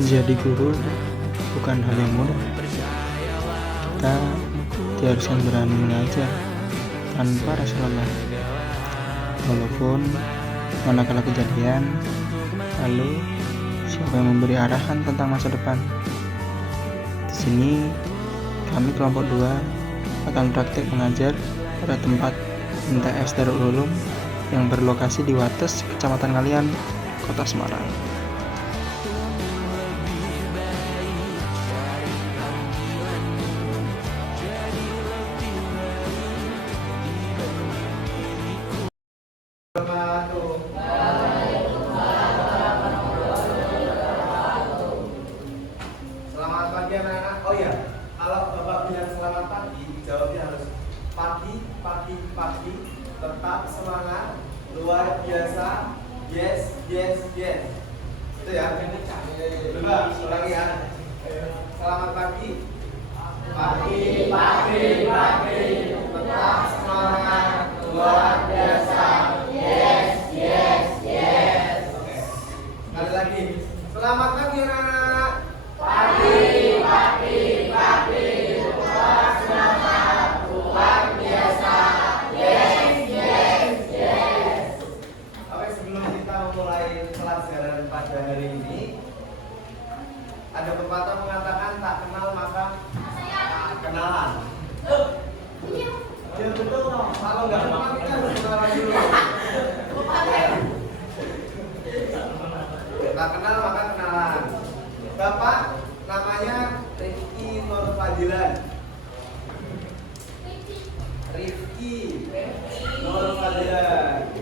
Jadi guru bukan hal yang mudah. Kita diharuskan berani mengajar tanpa rasa lelah. Walaupun manakala kejadian, lalu siapa yang memberi arahan tentang masa depan? Di sini kami kelompok 2 akan praktik mengajar pada tempat MTS Darul Ulum yang berlokasi di Wates, Kecamatan Ngalian, Kota Semarang. Selamat pagi anak-anak. Oh ya, kalau Bapak bilang selamat pagi, jawabnya harus pagi, pagi, pagi. Tetap semangat, luar biasa. Yes, yes, yes. Itu ya. Coba ulangi ya. Selamat pagi. Pagi, pagi, pagi. Tetap semangat, luar biasa. Yes, yes, yes. Oke. Sekali lagi. Selamat pagi anak-anak. Pagi, pagi, pagi, luar semangat, luar biasa. Yes, yes, yes. Oke, sebelum kita memulai pelajaran pada hari ini, ada pepatah mengatakan tak kenal maka kenalan. Ya betul dong. Kalau nggak kenal kita harus kenalan dulu. Tak kenal maka kenalan. Bapak namanya Rifki Nur Fadilan. Rifki Nur Fadilan.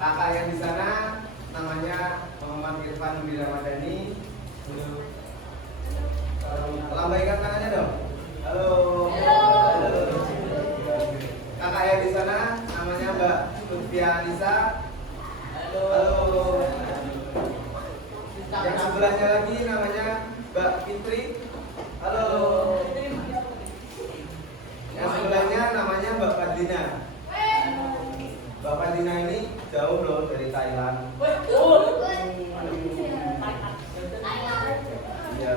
Kakak yang di sana namanya Muhammad Irfan Nuri Ramadhani. Lambaikan tangannya dong. Halo. Halo. Kakak yang di sana namanya Mbak Lutfia Anissa. Halo. Yang sebelahnya lagi namanya Mbak Fitri. Halo. Yang sebelahnya namanya Mbak Fadlina. Mbak Fadlina ini jauh loh dari Thailand. Ya.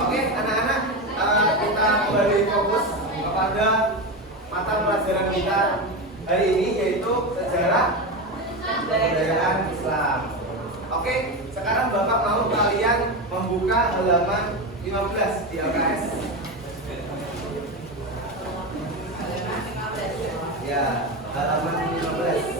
Oke, anak-anak, kita kembali fokus kepada mata pelajaran kita hari ini, yaitu sejarah kebudayaan Islam. Oke, sekarang Bapak mau kalian membuka halaman 15 di LKS. Ya, halaman 15.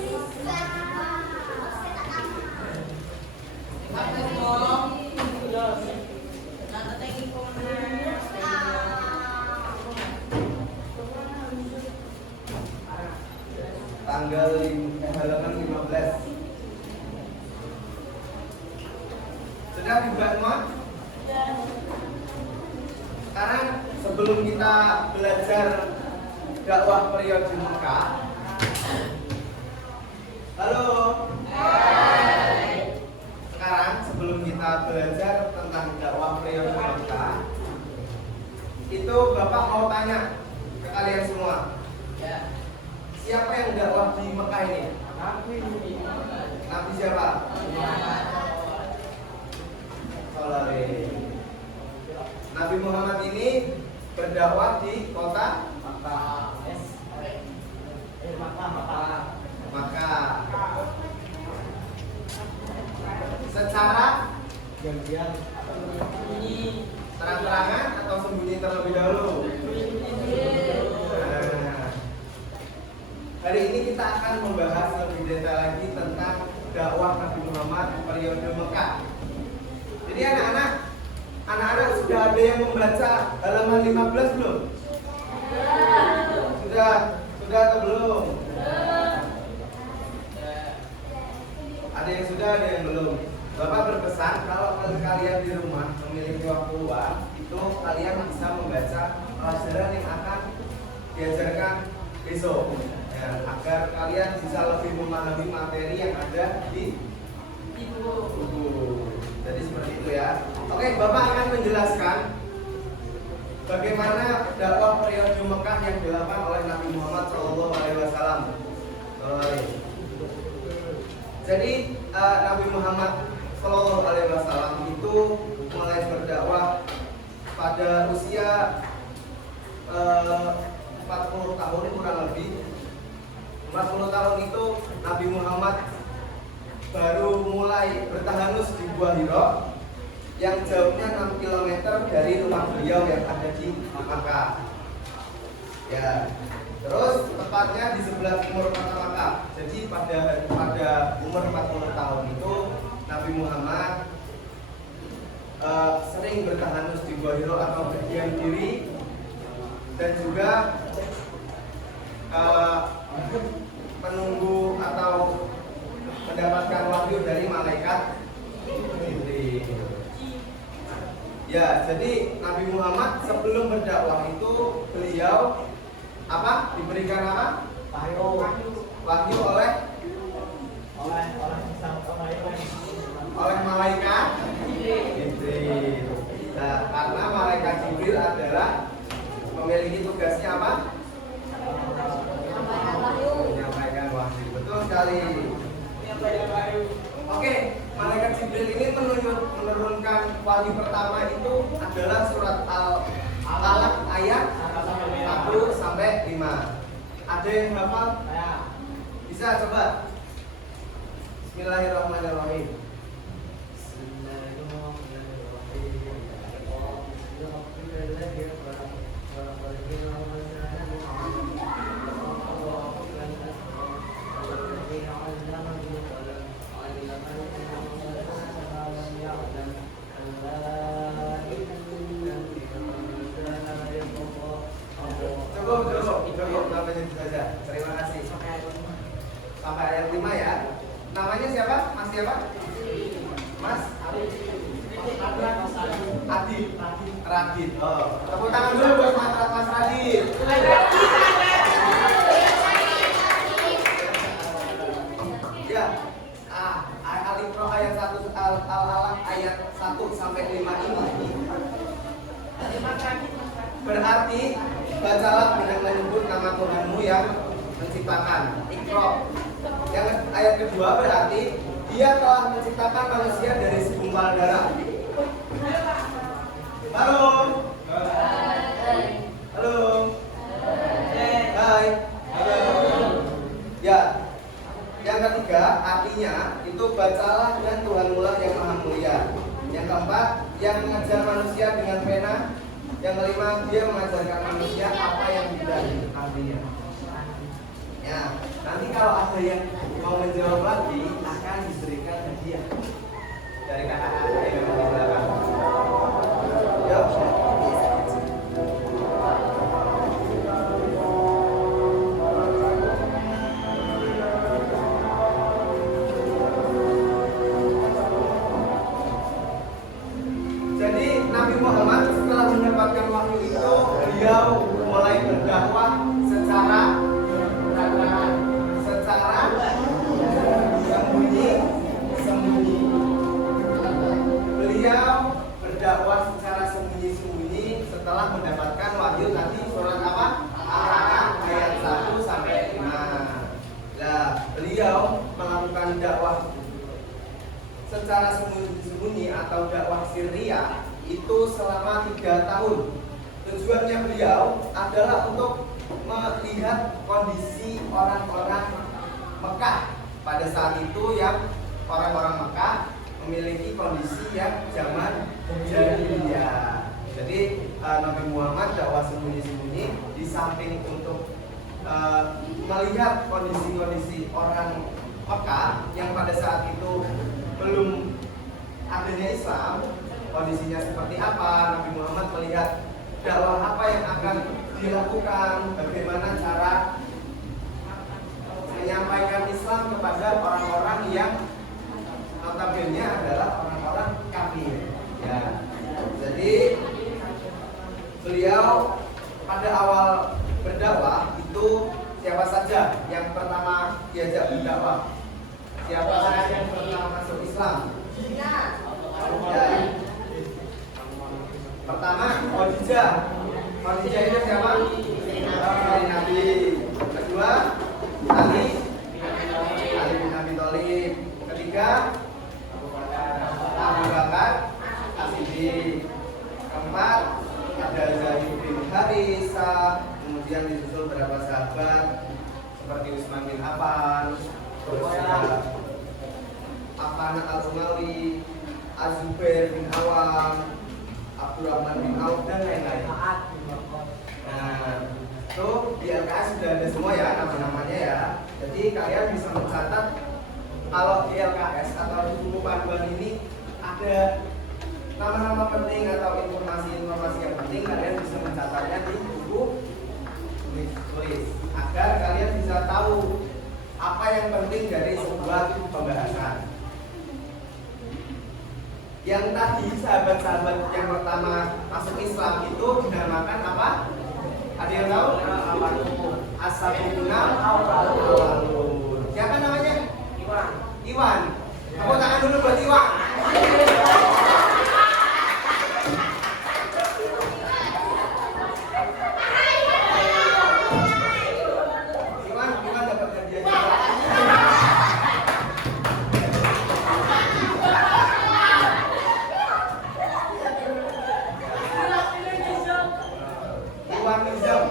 Tanggal halaman 15. Sudah dibuka semua? Sekarang sebelum kita belajar dakwah periode Mekah. Halo. Hai. Sekarang sebelum kita belajar tentang dakwah periode Mekah, itu Bapak mau tanya ke kalian semua. Ya. Siapa yang dakwah di Mekah ini? Nabi siapa? Nabi Muhammad ini berdakwah di kota Makkah. Secara terang-terangan atau sembunyi terlebih dahulu? Hari ini kita akan membahas lebih detail lagi tentang dakwah Nabi Muhammad periode Mekah. Jadi anak-anak sudah ada yang membaca halaman 15 belum? Sudah atau belum? Ada yang sudah, ada yang belum. Bapak berpesan kalau kalian di rumah memiliki waktu luang, itu kalian bisa membaca pelajaran yang akan diajarkan besok. Agar kalian bisa lebih memahami materi yang ada di buku. Jadi seperti itu ya. Oke, Bapak akan menjelaskan bagaimana dakwah periode Mekah yang dilakukan oleh Nabi Muhammad SAW. Jadi Nabi Muhammad SAW itu mulai berdakwah pada usia 40 tahun kurang lebih. 40 tahun itu Nabi Muhammad baru mulai bertahanus di Gua Hira yang jauhnya 6 km dari rumah beliau yang ada di Makkah. Ya, terus tepatnya di sebelah timur kota Makkah. Jadi pada umur 40 tahun itu Nabi Muhammad sering bertahanus di Gua Hira atau berdiam diri dan juga menunggu atau mendapatkan wahyu dari malaikat Jibril. Ya, jadi Nabi Muhammad sebelum berdakwah itu beliau diberikan wahyu oleh malaikat Jibril. Nah, karena malaikat Jibril adalah memiliki tugasnya menyampaikan wahyu. Betul sekali. Oke, malaikat Jibril ini menurunkan wahyu pertama itu adalah surat Al-Alaq ayat 1 sampai 5. Ada yang hafal? Bisa coba. Bismillahirrahmanirrahim. Cukup sampai situ saja. Terima kasih. Sampai ayat 5 ya. Namanya siapa? Mas siapa? Mas Adit. Radit. Oh, tepuk tangan dulu buat Mas Radit. Ya. Al-Imran ayat 1 Al-Alaq ayat 1 sampai 5 ini berarti bacalah dengan menyebut nama Tuhanmu yang menciptakan. Iqra. Yang ayat kedua berarti Dia telah menciptakan manusia dari segumpal darah. Halo. Halo. Hai. Halo. Ya. Yang ketiga artinya itu bacalah dengan Tuhanmu yang Maha Mulia. Yang keempat, yang mengajar manusia dengan pena. Yang kelima, dia mengajarkan manusia apa yang tidak artinya. Ya, nanti kalau ada yang mau menjawab lagi akan diberikan hadiah dari kakak-kakak yang ada di belakang. Ya. Jadi Nabi Muhammad setelah mendapatkan wahyu itu, beliau mulai berdakwah secara sembunyi. Beliau berdakwah secara sembunyi setelah mendapatkan wahyu tadi surat apa? Al-Alaq ayat 1 sampai 5. Nah, beliau melakukan dakwah secara sembunyi atau dakwah sirriyah itu selama 3 tahun. Tujuannya beliau adalah untuk melihat kondisi orang-orang Mekah pada saat itu, yang orang-orang Mekah memiliki kondisi yang zaman jahiliyah. Jadi Nabi Muhammad dakwah sembunyi-sembunyi di samping untuk melihat kondisi-kondisi orang Mekah yang pada saat itu belum adanya Islam, kondisinya seperti apa. Nabi Muhammad melihat dakwah apa yang akan dilakukan, bagaimana cara menyampaikan Islam kepada orang-orang yang notabene adalah orang-orang kafir. Ya. Jadi beliau pada awal berdakwah itu siapa saja yang pertama diajak berdakwah? Siapa saja yang pertama masuk Islam? Ya. Pertama Khadijah. Khadijah itu siapa? Istri Nabi. Kedua, Ali bin Abi Thalib. Ketiga, Abu Bakar As-Siddiq. Keempat, ada Zaid bin Harisa. Kemudian disusul beberapa sahabat seperti Utsman bin Affan, terus Affan al-Umawi, Az-Zubair bin Awam, Abdurrahman bin Auf, dan lain-lain. Nah, itu di LKS sudah ada semua ya nama-namanya ya. Jadi kalian bisa mencatat kalau di LKS atau di buku panduan ini ada nama-nama penting atau informasi-informasi yang penting, kalian bisa mencatatnya di buku tulis agar kalian bisa tahu apa yang penting dari sebuah pembahasan. Yang tadi sahabat-sahabat yang pertama masuk Islam itu dinamakan apa? Ada yang tahu? As-Sabiquna al-Awwalun. Siapa namanya? Iwan. Tepuk tangan dulu buat Iwan. Iwan dapat hadiah juga. Iwan Nizam.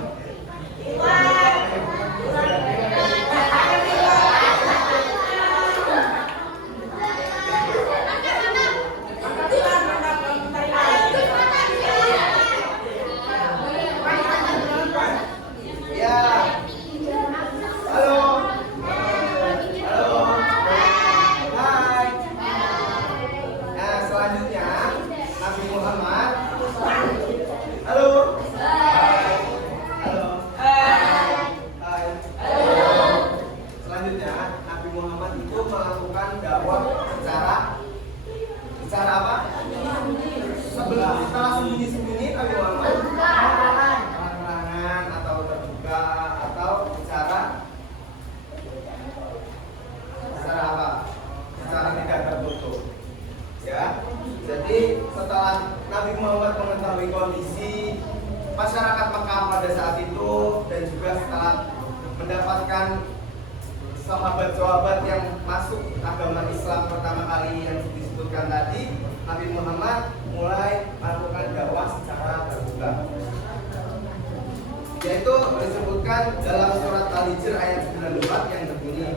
Sahabat-sahabat yang masuk agama Islam pertama kali yang disebutkan tadi, Nabi Muhammad mulai melakukan dakwah secara terbuka. Yaitu disebutkan dalam surat Al-Hijr ayat 94 yang berbunyi,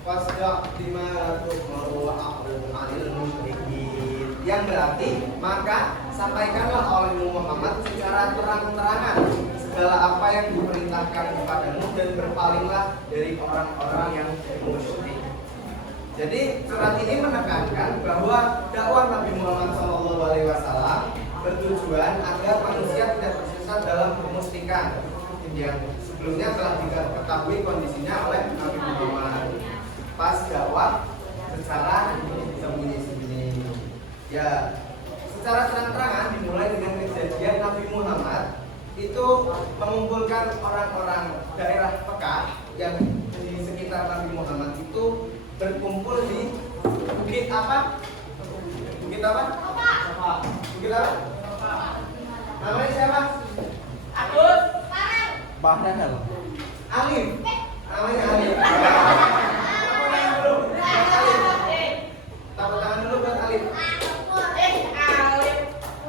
"Fasda' bima tu'maru wa a'rid 'anil musyrikin." Yang berarti, maka sampaikanlah oleh Muhammad secara terang-terangan segala apa yang diperintahkan kepadamu dan berpalinglah dari orang-orang yang musyrik. Jadi surat ini menekankan bahwa dakwah Nabi Muhammad SAW bertujuan agar manusia tidak tersesat dalam kemusyrikan yang sebelumnya telah diketahui kondisinya oleh Nabi Muhammad pas dakwah secara sembunyi-sembunyi. Ya, secara terang-terangan dimulai dengan kejadian Nabi Muhammad itu mengumpulkan orang-orang daerah Mekah yang di sekitar Nabi Muhammad itu berkumpul di bukit apa? Bukit apa? Bukit apa? Namanya siapa? Agus. Bahran apa? Alif. Namanya Alif. Tepuk tangan dulu buat Alif.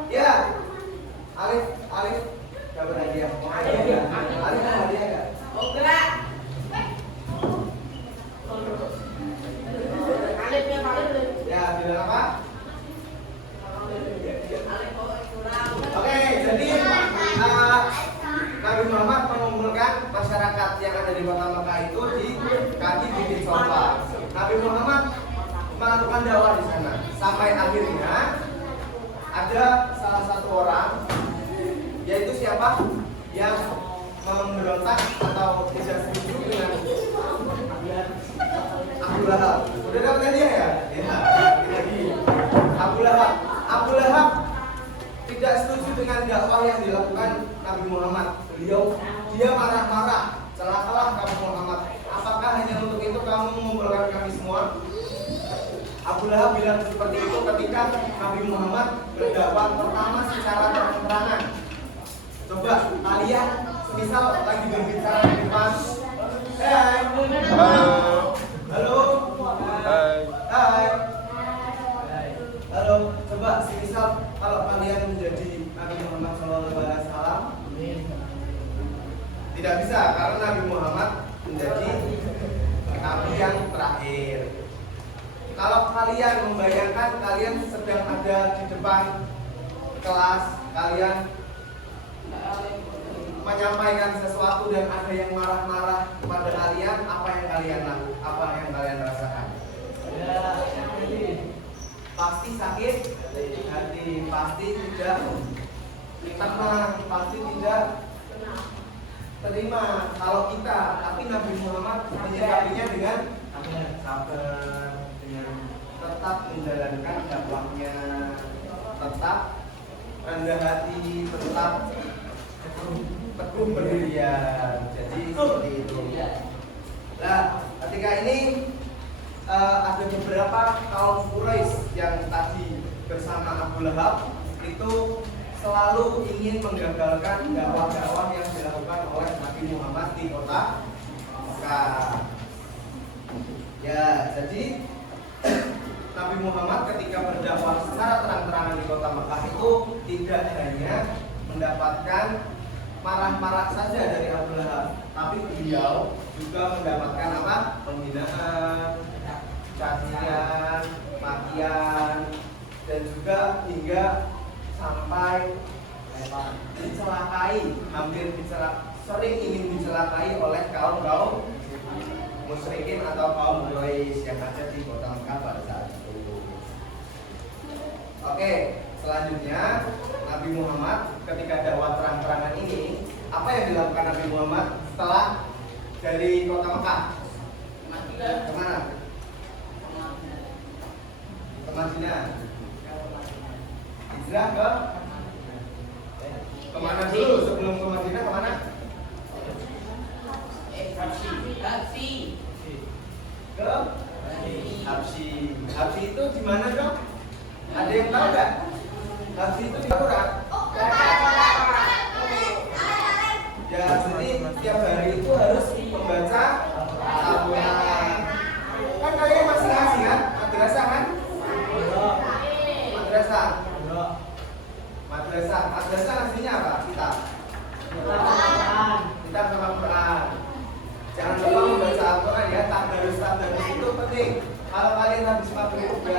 Ya. Alif. Dapat hadiah. Alif ada hadiah enggak? Enggak. Ya, bilang apa? Oke, jadi Nabi Muhammad mengumpulkan masyarakat yang ada di kota Mekah itu di kaki Bukit Safa. Nabi Muhammad melakukan dakwah di sana sampai akhirnya ada salah satu orang, yaitu siapa yang memberontak atau tidak setuju dengan Abu Lahab. Udah dapat hadiah ya? Ya, lagi. Abu Lahab tidak setuju dengan dakwah yang dilakukan Nabi Muhammad. Dia marah-marah, celakalah kamu Muhammad. Apakah hanya untuk itu kamu mengumpulkan kami semua? Abu Lahab bilang seperti itu ketika Nabi Muhammad berdakwah pertama secara terang-terangan. Coba kalian menjadi Nabi Muhammad SAW? Tidak bisa, karena Nabi Muhammad menjadi Nabi yang terakhir. Kalau kalian membayangkan kalian sedang ada di depan kelas, kalian menyampaikan sesuatu dan ada yang marah-marah kepada kalian, apa yang kalian lakukan? Apa yang kalian rasakan? Pasti sakit hati, pasti tidak tenang, pasti tidak terima. Kalau kita, tapi Nabi Muhammad menyikapinya dengan sabar, dengan tetap menjalankan dakwahnya, tetap rendah hati, tetap teguh berdirian. Jadi seperti itu. Nah, ketika ini ada beberapa kaum Quraisy yang tadi bersama Abu Lahab itu selalu ingin menggagalkan dakwah-dakwah yang dilakukan oleh Nabi Muhammad di kota Mekah. Ya, jadi Nabi Muhammad ketika berdakwah secara terang-terangan di kota Mekah itu tidak hanya mendapatkan marah-marah saja dari Abu Lahab, tapi beliau juga mendapatkan apa? Penghinaan, cacian, makian, dan juga hingga sampai dicelakai, sering ingin dicelakai oleh kaum musyrikin atau kaum Quraisy yang ada di kota Mekah pada saat itu. Oke, selanjutnya Nabi Muhammad ketika dakwah terang-terangan ini, apa yang dilakukan Nabi Muhammad setelah dari kota Mekah? Kemana? Ke Madinah. Hijrah ke kemana dulu sebelum ke Madinah? Kemana? Ke Habsyi. Habsyi itu di mana dong? Ada yang tahu nggak? Habsyi itu di Quran. Ya, jadi tiap hari itu harus membaca Al-Quran. Kan kalian masih ngaji kan? Madrasah kan? Madrasah aslinya apa? Kitab sama Quran. Jangan lupa membaca Al-Quran ya. Tadarus itu penting. Kalau kalian habis maghrib gak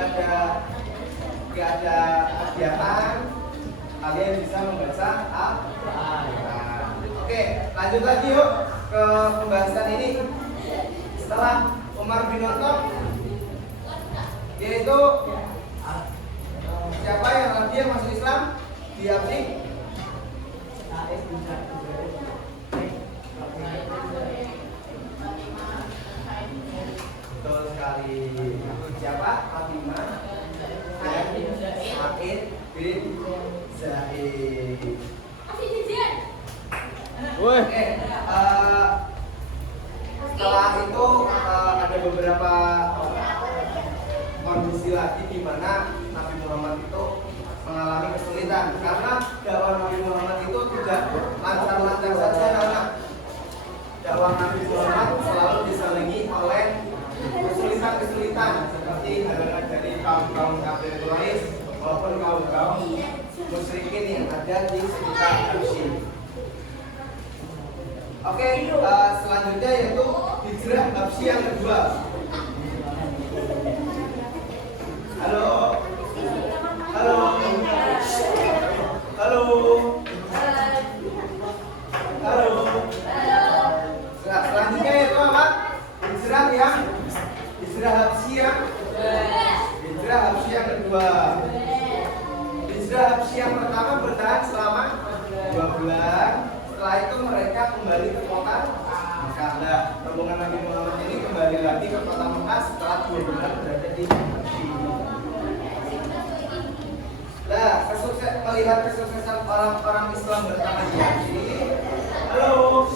ada kegiatan, kalian bisa membaca Al-Quran. Oke, lanjut lagi yuk ke pembahasan ini. Setelah Umar bin Khattab, yaitu siapa yang lagi yang masuk Islam di Habsyi? Betul sekali. Siapa? Fatimah dan Sa'id bin Zaid. Oke, setelah itu ada beberapa kondisi lagi di mana Nabi Muhammad itu mengalami kesulitan karena dakwah Nabi Muhammad itu tidak lancar-lancar saja, karena dakwah Nabi Muhammad selalu diselingi oleh kesulitan-kesulitan seperti halangan dari kaum kafir Quraisy maupun kaum musyrikin yang ada di sekitar Habsyi. Oke, selanjutnya yaitu hijrah Habsyi yang kedua. Halo. Selanjutnya yaitu apa? Hijrah Habsyi yang kedua. Hijrah Habsyi yang pertama bertahan selama 2 bulan. Setelah itu mereka kembali ke kota Mekah. Nah, rombongan Nabi Muhammad ini kembali lagi ke kota Mekah setelah 2 bulan berada di Habsyi. Nah, melihat kesuksesan orang-orang Islam bertahan di Habsyi. Halo.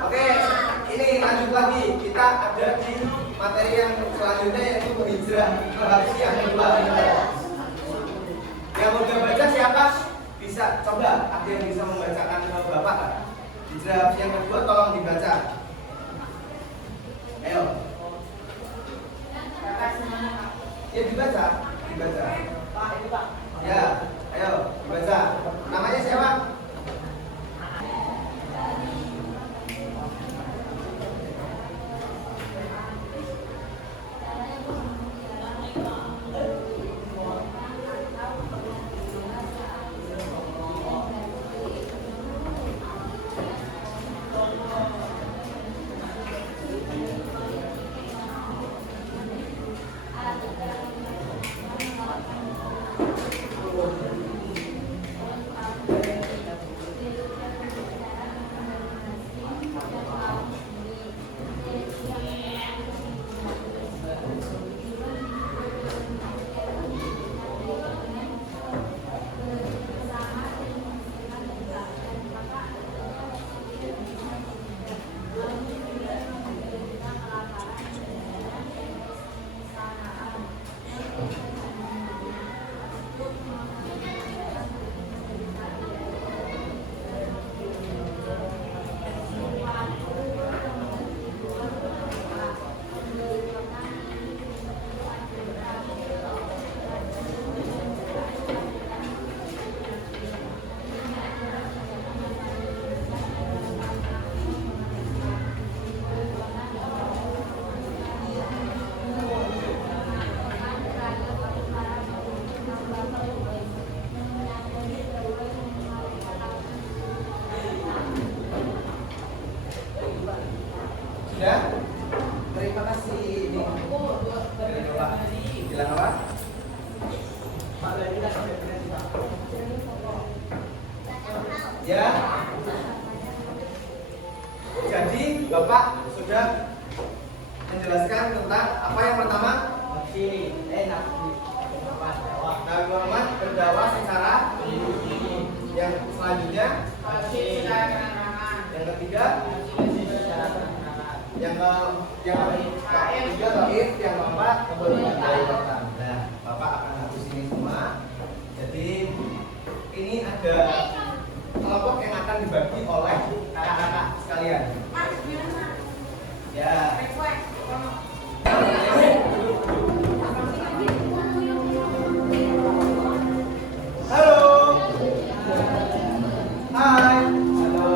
Oke, ini lanjut lagi. Kita ada di materi yang selanjutnya yaitu hijrah kelas yang kedua. Yang udah baca siapa? Bisa coba ada yang bisa membacakan Bapak kan? Hijrah yang kedua tolong dibaca. Ayo. Ya dibaca. Ya, ayo dibaca. Namanya siapa? Sudah? Terima kasih. Ini Pak. Bilang apa? Ya. Jadi Bapak sudah menjelaskan tentang apa yang pertama? Nabi Muhammad berdakwah secara yang selanjutnya yang ketiga yang ketiga taif, yang keempat keberatan. Nah, Bapak akan hapus ini semua. Jadi ini ada kelompok yang akan dibagi oleh kakak-kakak sekalian. Ya. Halo. Hai. Halo.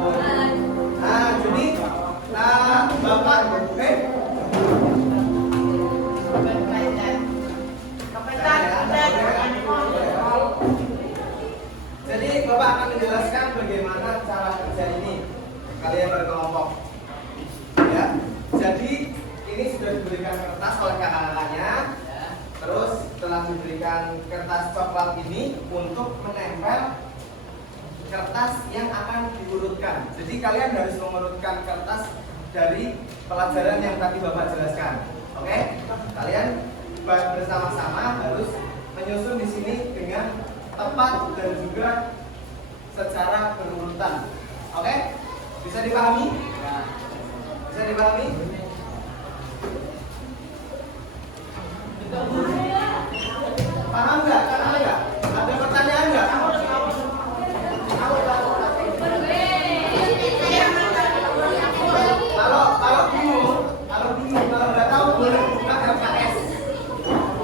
Nah, jadi Bapak, jadi Bapak akan menjelaskan bagaimana cara kerja ini kalian berkelompok. Ya, jadi ini sudah diberikan kertas oleh kakak-kakaknya. Terus setelah diberikan kertas coklat ini untuk menempel kertas yang akan diurutkan. Jadi kalian harus mengurutkan kertas dari pelajaran yang tadi Bapak jelaskan. Oke? Kalian bersama-sama harus menyusun di sini dengan tepat dan juga secara berurutan. Oke? Bisa dipahami? Bisa dipahami? Paham nggak? Paham nggak? Ada pertanyaan nggak? Kalau nggak tahu boleh buka LKS.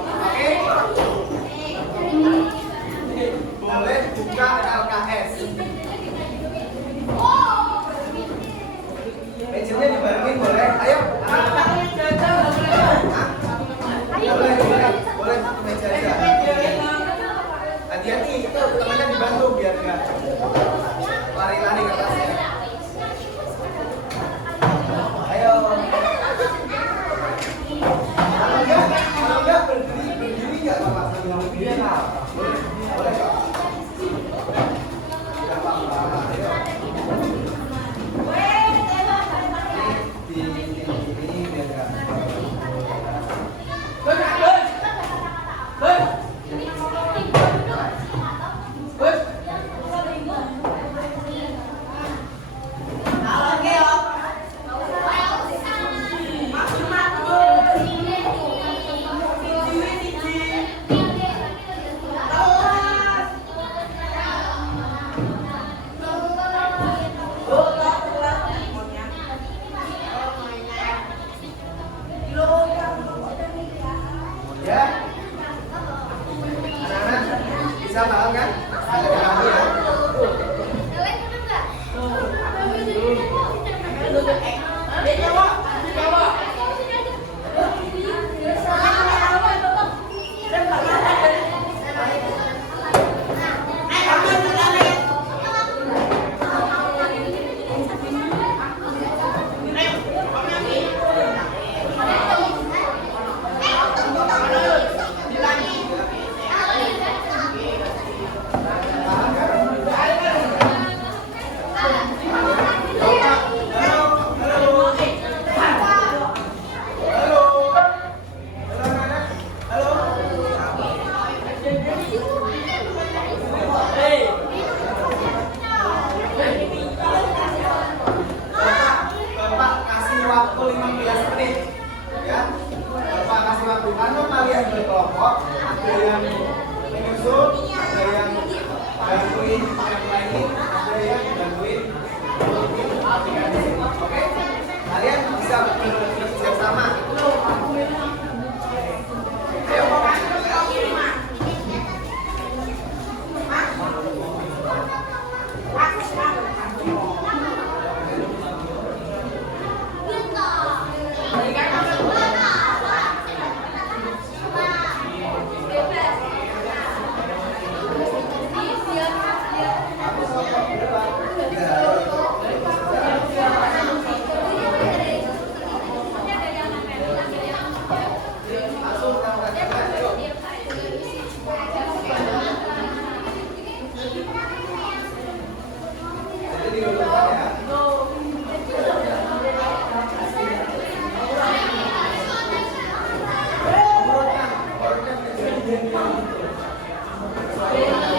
Oke? Boleh buka LKS. Mejanya dibarengin boleh. Ayo. Boleh. Bisa paham kan? Paham ya? Bapak kasih waktu 15 menit ya. Bapak kasih waktu karena kalian berkelompok, ada yang menyusul, ada yang bantuin yang lain, ada yang bantuin. Oke, kalian bisa bekerja sama. Ayo.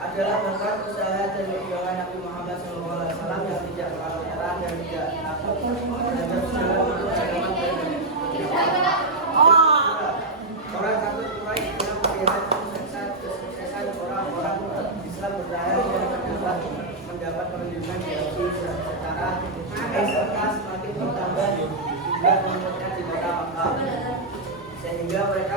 adalah berkat usaha dan perjuangan Nabi Muhammad SAW yang tidak terlalu terang dan tidak takut terhadap segala bentuk ancaman orang takut Quraisy dalam melihat kesuksesan orang-orang Islam berdaya dan mendapat perlindungan dari secara serta semakin bertambah jumlah penduduknya di kota Makkah, sehingga mereka